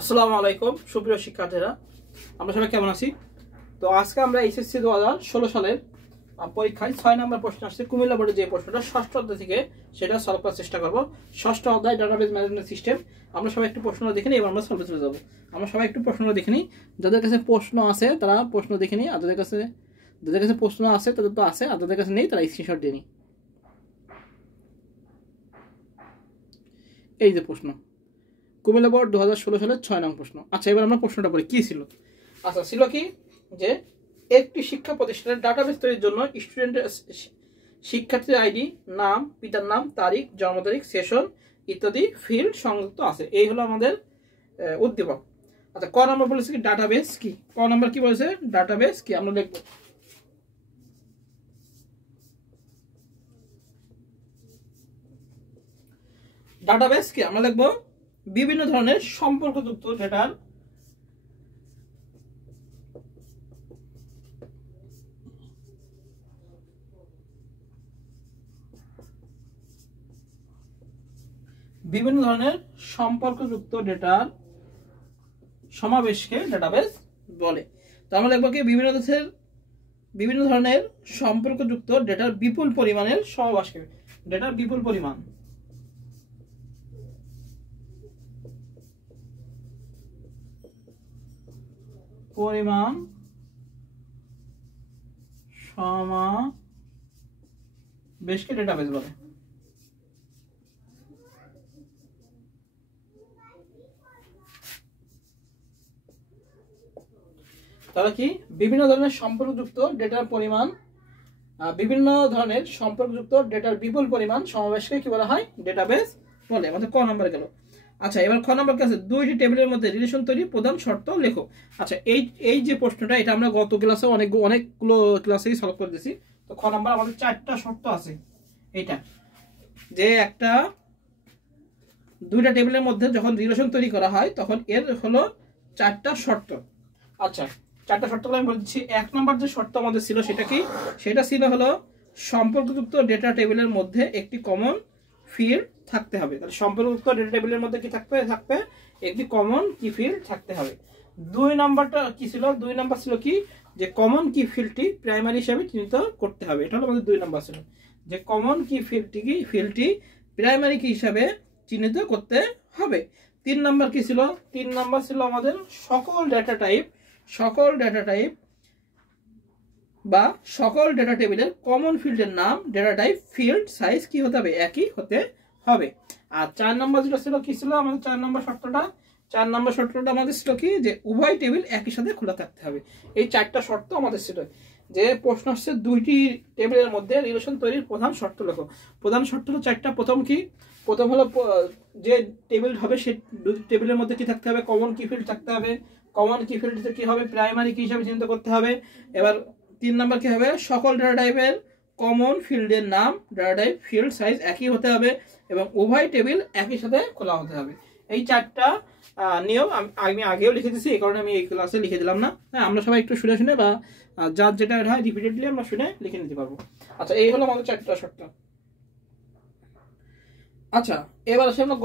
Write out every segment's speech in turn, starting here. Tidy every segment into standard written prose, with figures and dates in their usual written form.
আসসালামু আলাইকুম সুপ্রিয় শিক্ষার্থীরা, আমরা সবাই কেমন আছি? তো আজকে আমরা এইচএসসি 2016 সালের পরীক্ষায় 6 নম্বর প্রশ্ন আসছে কুমিল্লা বোর্ডের যে প্রশ্নটা ষষ্ঠ অধ্যায় থেকে সেটা সলভ করার চেষ্টা করব। ষষ্ঠ অধ্যায় ডাটাবেস ম্যানেজমেন্ট সিস্টেম। আমরা সবাই একটু প্রশ্ন দেখে নিই, এবার আমরা সলভে চলে যাবো। আমরা সবাই একটু প্রশ্ন দেখে নিই, যাদের কাছে প্রশ্ন আছে তারা প্রশ্ন দেখে নিই, আর যাদের কাছে প্রশ্ন আছে তাদের তো আছে, আর যাদের কাছে নেই তারা স্ক্রিনশট দিয়ে নিই। এই যে প্রশ্ন, কুমিল্লা বোর্ড 2016 সালের 6 নং প্রশ্ন। আচ্ছা, এবার আমরা প্রশ্নটা পড়ি কি ছিল। আচ্ছা, ছিল কি যে একটি শিক্ষা প্রতিষ্ঠানের ডাটাবেস তৈরির জন্য স্টুডেন্টের শিক্ষার্থীর আইডি, নাম, পিতার নাম, তারিখ, জন্ম তারিখ, সেশন ইত্যাদি ফিল্ড সংযুক্ত আছে। এই হলো আমাদের উদ্দীপক। আচ্ছা, ক নম্বর বলেছে কি ডাটাবেস কি। ক নম্বর কি বলেছে ডাটাবেস কি, আমরা লিখব ডাটাবেস কি, আমরা লিখব বিভিন্ন ধরনের সম্পর্কযুক্ত ডেটার সমাবেশকে ডাটাবেস বলে। তো আমরা দেখবো কি বিভিন্ন ধরনের সম্পর্কযুক্ত ডেটার বিপুল পরিমাণের সমাবেশকে ডেটার বিপুল পরিমাণ সমাবেশকে ডেটাবেস বলে। তাহলে কি বিভিন্ন ধরনের সম্পর্কযুক্ত ডেটার বিপুল পরিমাণ সমাবেশকে কি বলা হয় ডেটাবেস বলে। আমাদের ক নাম্বার গেল। আচ্ছা, এবার খ নাম্বার কাছে দুইটি টেবিলের মধ্যে রিলেশন তৈরি প্রধান শর্ত লেখো। আচ্ছা, এই যে প্রশ্নটা এটা আমরা গত ক্লাসে অনেকগুলো ক্লাসেই সলভ করে দিয়েছি। তো খ নাম্বার আমাদের 4টা শর্ত আছে। এইটা যে দুইটা টেবিলের মধ্যে যখন রিলেশন তৈরি করা হয় তখন এর হলো 4টা শর্ত। আচ্ছা, 4টা শর্তগুলো আমি বলে দিচ্ছি। 1 নম্বর যে শর্ত আমাদের ছিল সেটা কি, সেটা ছিল হলো সম্পর্কযুক্ত ডেটা টেবিলের মধ্যে একটি কমন ফিল্ড থাকতে হবে। তাহলে সম্পর্কযুক্ত ডেটা টেবিলের মধ্যে কি থাকবে একটি কমন কি ফিল্ড থাকতে হবে। 2 নম্বরটা কি ছিল, 2 নম্বর ছিল কি যে কমন কি ফিল্ডটি প্রাইমারি হিসেবে চিহ্নিত করতে হবে। এটা হলো আমাদের 2 নম্বর ছিল, যে কমন কি ফিল্ডটি প্রাইমারি কি হিসাবে চিহ্নিত করতে হবে। 3 নম্বর কি ছিল, 3 নম্বর ছিল আমাদের সকল ডেটা টাইপ বা সকল ডেটা টেবিলের কমন ফিল্ডের নাম, ডেটা টাইপ, ফিল্ড সাইজ কি হতে হবে একই হতে হবে। আর 4 নম্বর যেটা ছিল কি ছিল আমাদের 4 নম্বর শর্তটা আমাদের ছিল কি যে উভয় টেবিল একই সাথে খোলা থাকতে হবে। এই 4টা শর্ত আমাদের ছিল। যে প্রশ্ন আসছে দুইটি টেবিলের মধ্যে রিলেশন তৈরির প্রধান শর্ত লেখো। প্রধান শর্ত হলো 4টা। প্রথম হলো যে টেবিল হবে সেই টেবিলের মধ্যে কি থাকতে হবে কমন কি ফিল্ড থাকতে হবে। কমন কি ফিল্ড কি হবে প্রাইমারি কি হিসাবে চিহ্নিত করতে হবে। এবার 3 নম্বর কি হবে সকল ডেটা টাইপের কমন ফিল্ডের নাম, ডেটা টাইপ, ফিল্ড সাইজ একই হতে হবে এবং উভয় টেবিল একই সাথে খোলা হতে হবে। এই 4টা নিয়ম আমি আগেও লিখে দিয়েছি, এই কারণে আমি এই ক্লাসে লিখে দিলাম না। হ্যাঁ, আমরা সবাই একটু শুনে বা যার যেটা হয় রিপিটেডলি আমরা শুনে লিখে নিতে পারবো। আচ্ছা, এই হলো আমাদের 4টা শর্ত। আচ্ছা, এবার আসে আমরা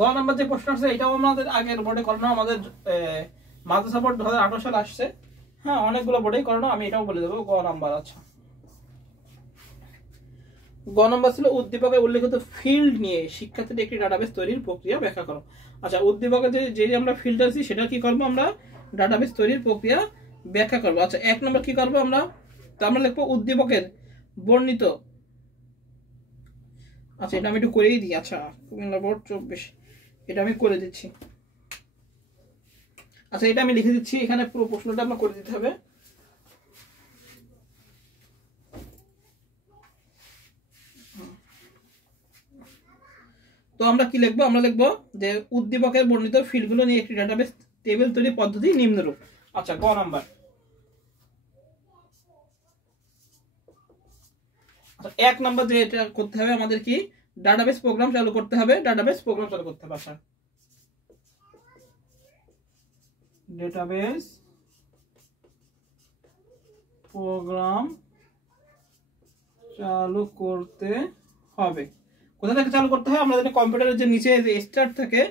গ নাম্বার যে প্রশ্ন আসছে এটাও আমাদের আগের বোর্ডে করানো, আমাদের মাদ্রাসা বোর্ড 2018 সালে আসছে। হ্যাঁ, অনেকগুলো বোর্ডেই করানো, আমি এটাও বলে দেবো গ নাম্বার। আচ্ছা, গ নাম্বার ছিল উদ্দীপকে উল্লেখিত ফিল্ড নিয়ে শিক্ষার্থীদের একটি ডাটাবেস তৈরির প্রক্রিয়া ব্যাখ্যা করো। আচ্ছা, উদ্দীপকে যে আমরা ফিল্ড আছি সেটা কি করবো আমরা ডাটাবেস তৈরির প্রক্রিয়া ব্যাখ্যা করবো। আচ্ছা, 1 নম্বর কি করবো আমরা, তা আমরা লিখবো উদ্দীপকের বর্ণিত। আচ্ছা, এটা আমি একটু করেই দিই। আচ্ছা, কুমিল্লা বোর্ড 24 এটা আমি করে দিচ্ছি। আচ্ছা, এটা আমি লিখে দিচ্ছি, এখানে পুরো প্রশ্নটা আমরা করে দিতে হবে। তো আমরা কি লিখবো, আমরা লিখবো যে উদ্দীপকের বর্ণিত ফিল্ডগুলো নিয়ে একটি ডাটাবেস টেবিল তৈরি পদ্ধতি নিম্নরূপ। আচ্ছা, গ নাম্বার। আচ্ছা, 1 নাম্বার যে এটা করতে হবে আমাদের কি ডাটাবেস প্রোগ্রাম চালু করতে হবে। আচ্ছা, डेटाबेस प्रोग्राम চালু করতে হবে। কোথা থেকে চালু করতে হয়? আমরা জানি কম্পিউটারের যে নিচে যে স্টার্ট থাকে,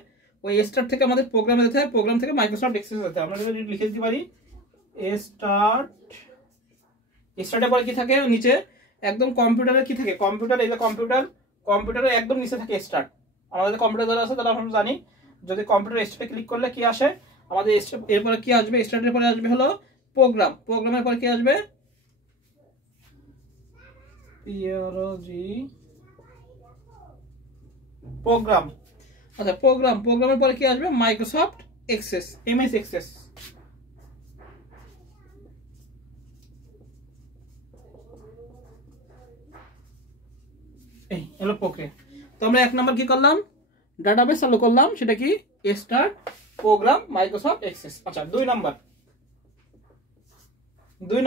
ওই স্টার্ট থেকে আমাদের প্রোগ্রামে যেতে হয়, প্রোগ্রাম থেকে মাইক্রোসফট এক্সেস যেতে হয়। আমরা যদি লিখে দিতে পারি স্টার্টের পরে কি থাকে নিচে একদম কম্পিউটারের কি থাকে, কম্পিউটার, এই যে কম্পিউটারের একদম নিচে থাকে স্টার্ট। আমাদের কম্পিউটার যারা আছে তারা আমরা জানি, যদি কম্পিউটার স্টার্টে ক্লিক করলে কি আসে আমাদের, এরপরে কি আসবে, স্টার্টের পরে আসবে হলো প্রোগ্রাম, প্রোগ্রামের পরে কি আসবে প্রোগ্রাম। আচ্ছা প্রোগ্রামের পরে কি আসবে মাইক্রোসফট এক্সেস, এমএস এক্সেস। এই হলো প্রক্রিয়া। তো আমরা এক নাম্বার কি করলাম, ডাটাবেস চালু করলাম, সেটা কি স্টার্ট প্রোগ্রাম মাইক্রোসফট এক্সেস। আচ্ছা দুই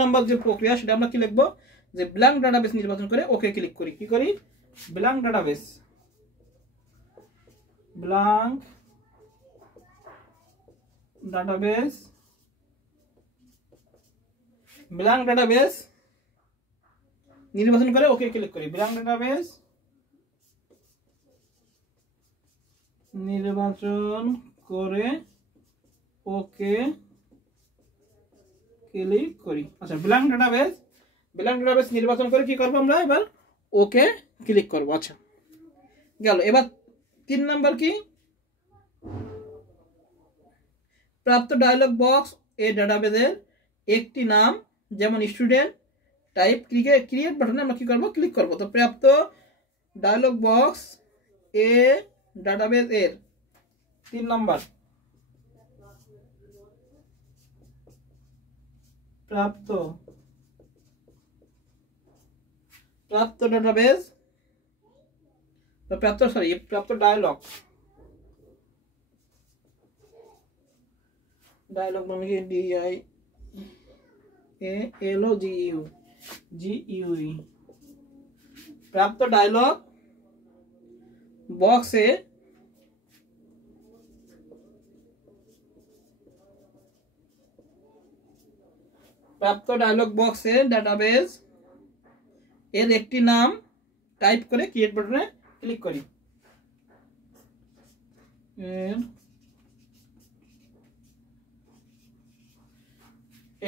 নাম্বার যে প্রক্রিয়া সেটা আমরা কি লিখবো, যে ব্ল্যাঙ্ক ডাটাবেস নির্বাচন করে ওকে ক্লিক করি। কি করি, ব্ল্যাঙ্ক ডাটাবেস নির্বাচন করে ওকে ক্লিক করি। ব্ল্যাঙ্ক ডাটাবেস নির্বাচন করে ওকে ক্লিক করি। আচ্ছা ব্ল্যাঙ্ক ডাটাবেস নির্বাচন করে কি করবো আমরা এবার ওকে ক্লিক করবো। আচ্ছা গেল। এবার 3 নাম্বার কি, প্রাপ্ত ডায়লগ বক্স এই ডাটাবেসের একটি নাম যেমন স্টুডেন্ট টাইপ ক্রিয়েট বাটনে আমরা কি করবো ক্লিক করবো। তো প্রাপ্ত ডায়লগ বক্স এ ডাটাবেস এর 3 নাম্বার, প্রাপ্ত ডাটাবেস, প্রাপ্ত ডায়লগ মানে কি DIALOGUE, প্রাপ্ত ডায়লগ বক্সে ডাটাবেস এর একটি নাম টাইপ করে ক্রিয়েট বাটনে ক্লিক করি।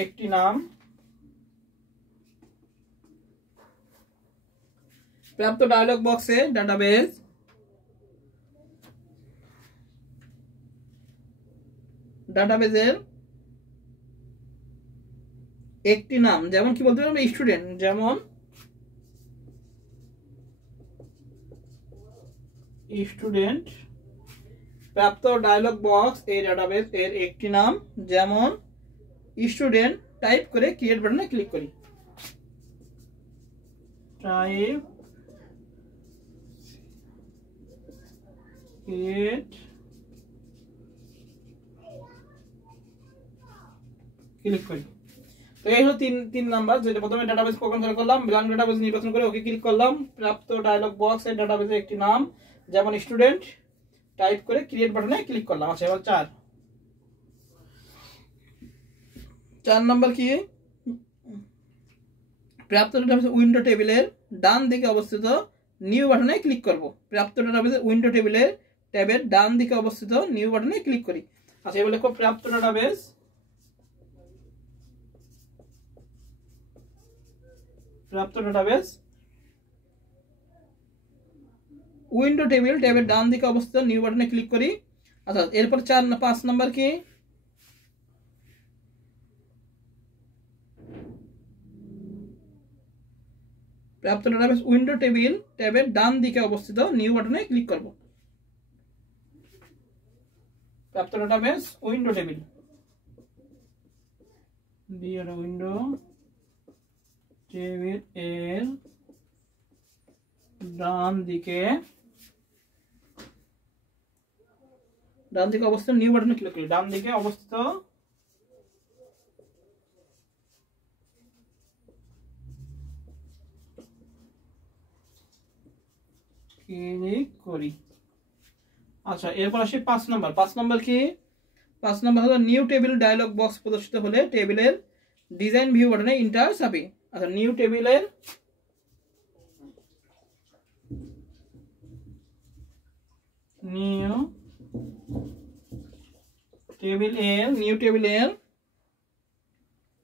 একটি নাম, প্রাপ্ত ডায়লগ বক্সে ডাটাবেসের একটি নাম, যেমন কি বলতে পারবো স্টুডেন্ট, যেমন স্টুডেন্ট। প্রাপ্ত ডায়লগ বক্স এই ডাটাবেস এর একটি নাম যেমন স্টুডেন্ট টাইপ করে ক্রিয়েট বাটনে ক্লিক করি। টাইপ ক্রিয়েট ক্লিক করি। তো এই হলো তিন নাম্বার, যেটা প্রথমে ডাটাবেস প্রোগ্রাম চালু করলাম, ব্ল্যাঙ্ক ডাটাবেস নির্বাচন করে ওকে ক্লিক করলাম, প্রাপ্ত ডায়লগ বক্স এর ডাটাবেসের একটি নাম যেমন স্টুডেন্ট টাইপ করে ক্রিয়েট বাটনে ক্লিক করলাম। আচ্ছা এবার 4 নাম্বার কি, প্রাপ্ত ডাটাবেস উইন্ডো টেবিলের ডান দিকে অবস্থিত নিউ বাটনে ক্লিক করব। প্রাপ্ত ডাটাবেস উইন্ডো টেবিলের ট্যাবের ডান দিকে অবস্থিত নিউ বাটনে ক্লিক করি। আচ্ছা এবার লিখো প্রাপ্ত ডাটাবেস উইন্ডো টেবিল ট্যাবের ডান দিকে অবস্থিত নিউ বাটনে ক্লিক করি। আচ্ছা এরপর 5 নাম্বার কি, প্রাপ্ত ডাটাবেস উইন্ডো টেবিল ট্যাবের ডান দিকে অবস্থিত নিউ বাটনে ক্লিক করব। প্রাপ্ত database window table window table এর ডান দিকে অবস্থিত নিউ বাটনে ক্লিক করি। ডান দিকে অবস্থিত ক্লিক করি। আচ্ছা এরপর আসি 5 নাম্বার। 5 নাম্বার কি, 5 নাম্বার হলো নিউ টেবিল ডায়লগ বক্স প্রদর্শিত হলে টেবিলের ডিজাইন ভিউ বাটনে ইন্টার চাপি। আচ্ছা নিউ টেবিলের নিউ টেবিলের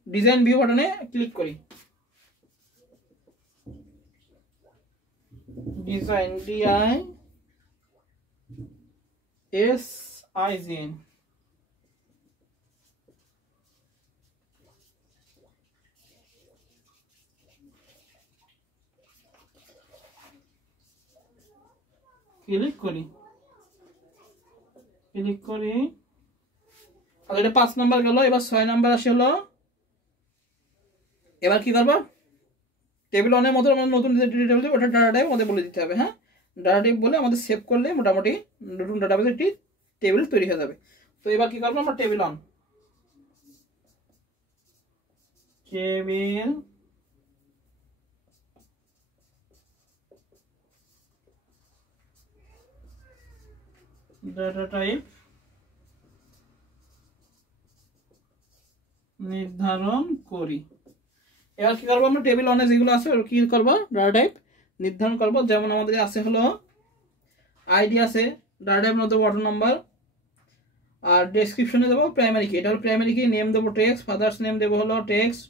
ডিজাইন ভিউ বাটনে ক্লিক করি। ডিজাইন DISIN ক্লিক করি। আর এটা 5 নাম্বার গেল। এবার 6 নাম্বার আসে হলো, এবার কি করবো, টেবিল অনের মতো আমাদের নতুন যে টেবিল ওটা ডাটা টাইপ আমাদের বলে দিতে হবে। হ্যাঁ, ডাটা টাইপ বলে আমাদের সেভ করলে মোটামুটি নতুন ডাটাবেসে একটি টেবিল তৈরি হয়ে যাবে। তো এবার কি করবো, আমরা টেবিল ডাটা টাইপ নির্ধারণ করি। এবার কি করবো, আমরা টেবিল অনে যেগুলো আছে কি করবো, ডাটা টাইপ নির্ধারণ করবো। যেমন আমাদের আছে হলো আইডি আছে, ডাটা টাইপ দেবো অটো নাম্বার, আর ডেসক্রিপশনে দেবো প্রাইমারি কি, এটা হলো প্রাইমারি কি, নেম দেবো টেক্সট, ফাদার্স নেম দেবো হলো টেক্সট,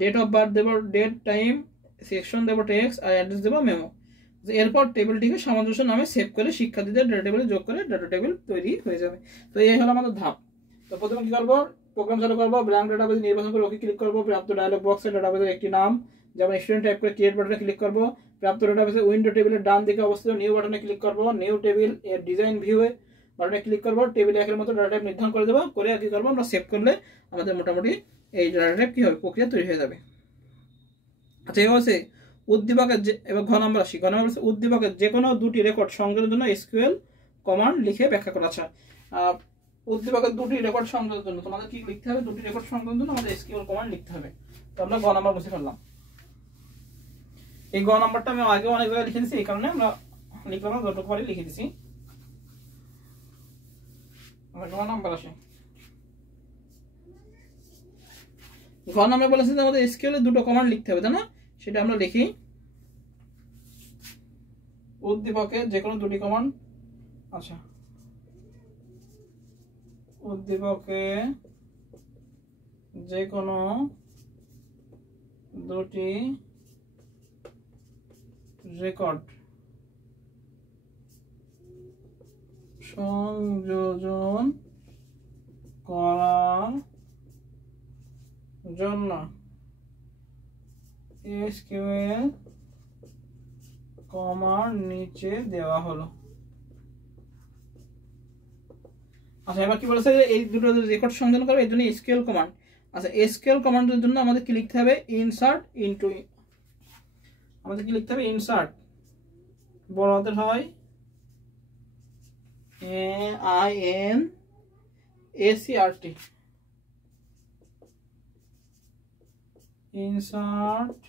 ডেট অফ বার্থ দেবো ডেট টাইম, সেকশন দেবো টেক্সট, আর অ্যাড্রেস দেবো মেমো। এরপর টেবিলটিকে সামঞ্জস্য নামে সেভ করে শিক্ষার্থীদের ডাটা টেবিলে যোগ করে ডাটা টেবিল তৈরি হয়ে যাবে। তো এই হলো আমাদের ধাপ। তো প্রথমে কি করবো, প্রোগ্রাম চালু করবো, ব্ল্যাঙ্ক ডাটাবেস নির্বাচন করে ওকে ক্লিক করবো। প্রাপ্ত ডায়লগ বক্সে ডাটাবেসের একটি নাম যেমন স্টুডেন্ট টাইপ করে ক্রিয়েট বাটনে ক্লিক করবো। প্রাপ্ত ডাটাবেসে উইন্ডো টেবিলের ডান দিকে অবস্থিত নিউ বাটনে ক্লিক করবো। নিউ টেবিল এর ডিজাইন ভিউ বাটনে ক্লিক করবো। টেবিল একের মতো ডাটা টাইপ নির্ধারণ করে দেবো, করে আর কি করবো, আমরা সেভ করলে আমাদের মোটামুটি এই ডাটা টাইপ কি হবে, প্রক্রিয়া তৈরি হয়ে যাবে। আচ্ছা, এবার আছে উদ্দীপকের এবার ঘ নম্বর আসি। ঘ নম্বর উদ্দীপকের যে কোনো দুটি রেকর্ড সংগ্রহের জন্য এসকিউএল কমান্ড লিখে ব্যাখ্যা করা। আচ্ছা, উদ্দীপকের দুটি রেকর্ড সংগ্রহের জন্য তোমাদের কি লিখতে হবে, দুটি রেকর্ড সংগ্রহের জন্য আমাদের এসকিউএল কমান্ড লিখতে হবে। তো আমরা গ নাম্বার মুছে ফেললাম। এই গ নাম্বারটা আমি আগে অনেক জায়গায় লিখে দিয়েছি, এই কারণে আমরা লিখলাম না, যতটুকু পারি লিখে দিছি। আমরা গ নাম্বার আসে। ঘ নাম্বার বলেছে যে আমাদের এসকিউএল এর দুটো কমান্ড লিখতে হবে, তাই না? সেটা আমরা লিখি, উদ্দীপকের যে কোনো দুটি কমান্ড। আচ্ছা, উদ্দীপকে যে কোনো দুটি রেকর্ড সংযোজন করার জন্য এসকিউএল কমান্ড নিচে দেওয়া হলো। আচ্ছা, এবার কি বলেছে, এই দুটো রেকর্ড সংযোজন করবে এর জন্য এসকিউএল কমান্ড। আচ্ছা, এসকিউএল কমান্ডের জন্য আমাদের কি লিখতে হবে, ইনসার্ট ইনটু, আমাদের কি লিখতে হবে, ইনসার্ট বড় হাতের হয় INSERT, insert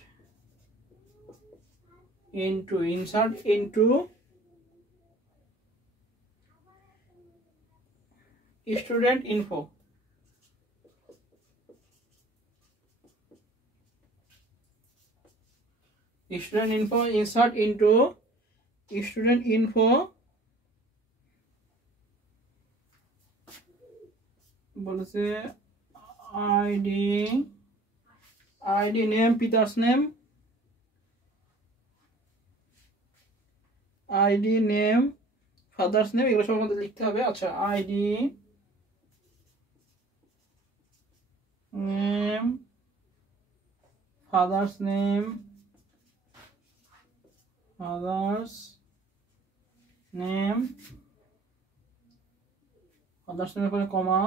into student info। student info insert into student info বলেছে আইডি নেম, পিতার্স name, ID name, father's name, এগুলো সব আমাদের লিখতে হবে। আচ্ছা, ID name, father's name, father's নেমের পরে কমা,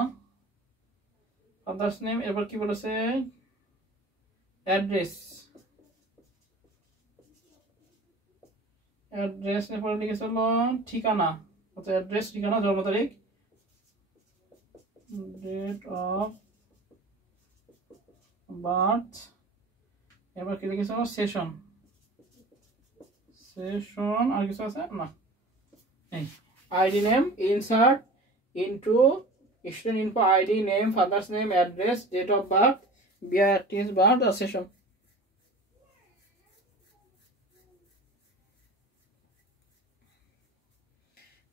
ফাদার্স নেম, এরপর কি বলেছে, অ্যাড্রেস এর পরে লিখেছে হলো ঠিকানা। অর্থাৎ অ্যাড্রেস, ঠিকানা, জন্ম তারিখ, ডেট অফ বার্থ। এবার কি লিখেছে হলো সেশন, আর কিছু আছে না, এই ID name, insert into student info, ID name, father's name, address, date of birth, BIRTS birth, আর সেশন।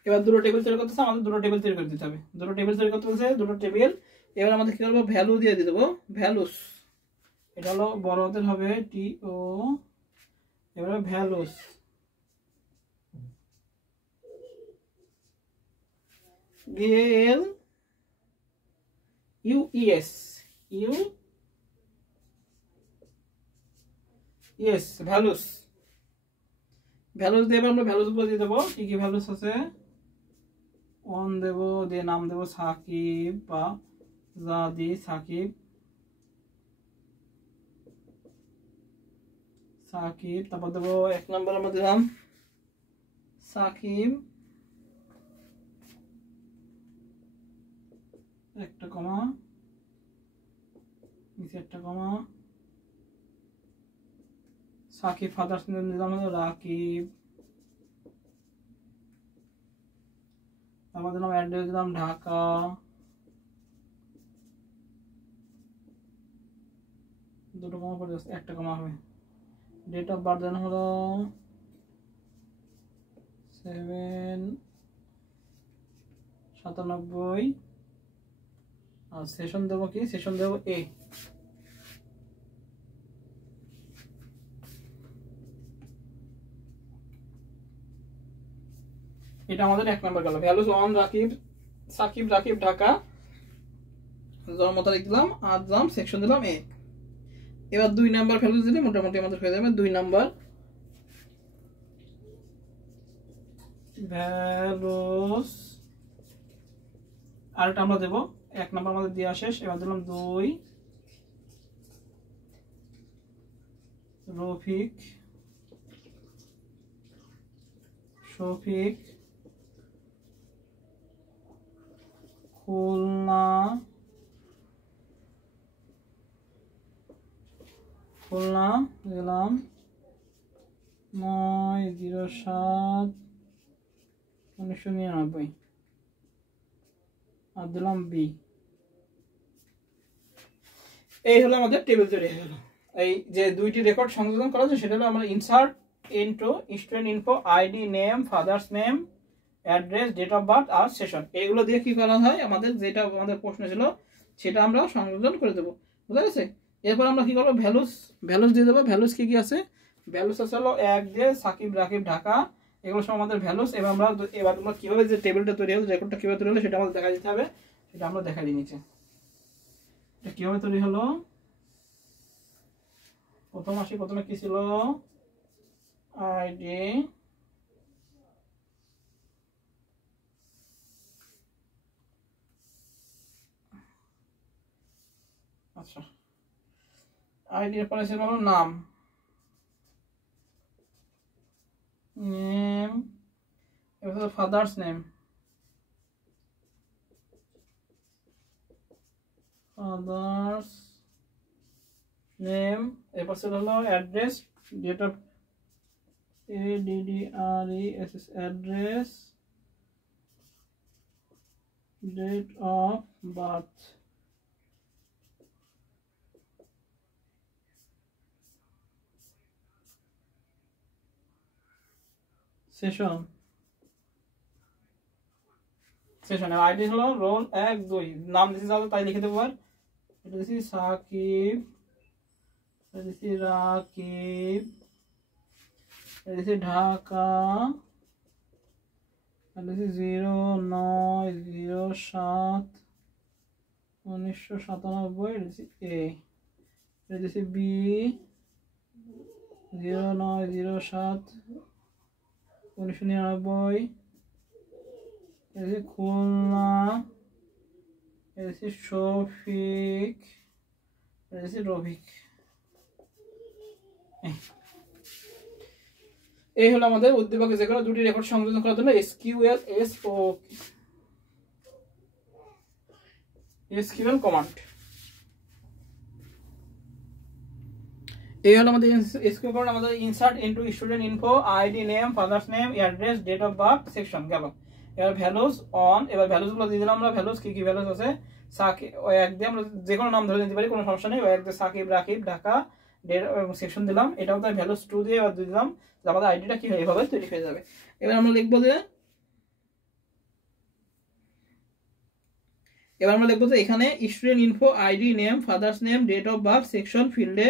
এবার দুটো টেবিল তৈরি করতেছে, আমাদের দুটো টেবিল তৈরি করে দিতে হবে। দুটো টেবিল তৈরি করতে হচ্ছে, দুটো টেবিল। এবার আমাদের কি করবো, ভ্যালু দিয়ে দেবো, ভ্যালুস। এটা হলো বড় হাতের হবে টি ও, এবার values L U S U S values. Values দিয়ে আমরা ভ্যালুস গুলো দিয়ে দেবো। কি কি ভ্যালুস আছে, 1 দেবো, দিয়ে নাম দেবো সাকিব বা জাদি, সাকিব সাকিব। তারপর দেবো 1 নম্বর আমরা দিলাম সাকিব, একটা কমা, নিচে একটা কমা, সাকিব ফাদার্স নেম দিলাম হলো রাকিব। তারপর দিলাম অ্যাড্রেস দিলাম ঢাকা, দুটো কমা পড়ে যাচ্ছে, একটা কমা হবে। ডেট অফ বার্থ দেন হলো 7/97। আর সেশন দেবো কি, সেশন দেবো এ। এটা আমাদের 1 নম্বর গেল। ভ্যালুস 1 রাকিব, সাকিব রাকিব ঢাকা, জন্ম তারিখ দিলাম, আর দিলাম, সেকশন দিলাম এ। এবার 2 নাম্বার ভ্যালুস দিলে মোটামুটি আমাদের হয়ে যাবে। 2 নাম্বার ভ্যালুস আরেকটা আমরা দেবো। 1 নাম্বার আমাদের দেওয়া শেষ। এবার দিলাম 2 রফিক শফিক খুলনা, দিলাম 9/07/1999 আর দিলাম বি। এই হলো আমাদের টেবিল তৈরি হয়ে গেল। এই যে 2টি রেকর্ড সংযোজন করা হচ্ছে সেটা হলো আমরা insert into student info, ID, name, father's name, address, date of birth আর সেশন। এগুলো দিয়ে কি করা হয়, আমাদের যেটা আমাদের প্রশ্ন ছিল সেটা আমরা সংযোজন করে দেবো, বুঝা গেছে। এরপর আমরা কি করবো, ভ্যালুস দিয়ে দেবো। ভ্যালুস কি কি আছে, ভ্যালুস আছে হলো 1 দিয়ে সাকিব রাকিব ঢাকা, এগুলো সব আমাদের ভ্যালুস। এবার আমরা কিভাবে যে টেবিলটা তৈরি হলো, রেকর্ডটা কিভাবে তৈরি হলো সেটা আমাদের দেখা দিতে হবে, সেটা আমরা দেখাই দিই নিচে। এটা কিভাবে তৈরি হলো, প্রথমে কি ছিল, আইডি, আচ্ছা আইডি এর পরে ছিল নাম, নেম, এবার ফাদার্স নেম, এরপর ছিল হলো address, date of ADDRESS address, date of birth, session ID হলো রোল 1 2, নাম দিছি যাবে তাই লিখে দেবো। আর এটা দিছি সাকিব, এটা দিছি রাকিব, এটা দিছি ঢাকা, এটা দিছি 09/07/1997, এটা দিছি এ, এটা দিছি বি 09/07/1999, এটা খুলনা, এটা শফিক, এটা রফিক। এই হলো আমাদের উদ্দীপকে যে কোনো 2টি রেকর্ড সংযোজন করার জন্য SQL কমান্ড। এই হলো আমাদের SQL কমান্ড। আমাদের insert into student info, ID, name, father's name, address, date of birth, section গেল। এবার ভ্যালুস অন, এবার ভ্যালুস গুলো দিয়ে দিলাম আমরা। ভ্যালুস কি কি ভ্যালুস আছে, সাকিব, ওই 1 দিয়ে আমরা যে কোনো নাম ধরে দিতে পারি, কোনো সমস্যা নেই। ওই 1 দিয়ে সাকিব রাকিব ঢাকা, ডেট এবং সেকশন দিলাম। এটাও তাই ভ্যালুস 2 দিয়ে এবার দিলাম, আমাদের আইডিটা কি হয় এভাবে তৈরি হয়ে যাবে। এবার আমরা লিখবো যে এবার আমরা লিখবো যে এখানে student info ID name father's name date of birth section ফিল্ডে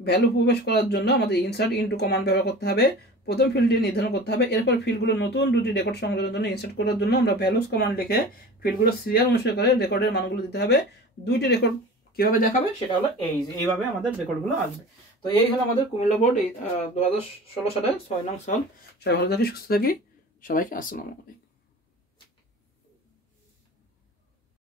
ভ্যালু প্রবেশ করার জন্য আমাদের ইনসার্ট ইনটু কমান্ড ব্যবহার করতে হবে। প্রথম ফিল্ডটি নির্ধারণ করতে হবে। এরপর ফিল্ডগুলো নতুন দুটি রেকর্ড সংযোগের জন্য ইনসার্ট করার জন্য আমরা ভ্যালুস কমান্ড লিখে ফিল্ডগুলো সিরিয়াল অনুসারে করে রেকর্ডের মানগুলো দিতে হবে। দুইটি রেকর্ড কিভাবে দেখাবে সেটা হলো এইভাবে আমাদের রেকর্ডগুলো আসবে। তো এই হলো আমাদের কুমিল্লা বোর্ড 2016 সালের 6 নং সলভ। সবাই ভালো থাকি, সুস্থ থাকি, সবাইকে আসসালামু আলাইকুম।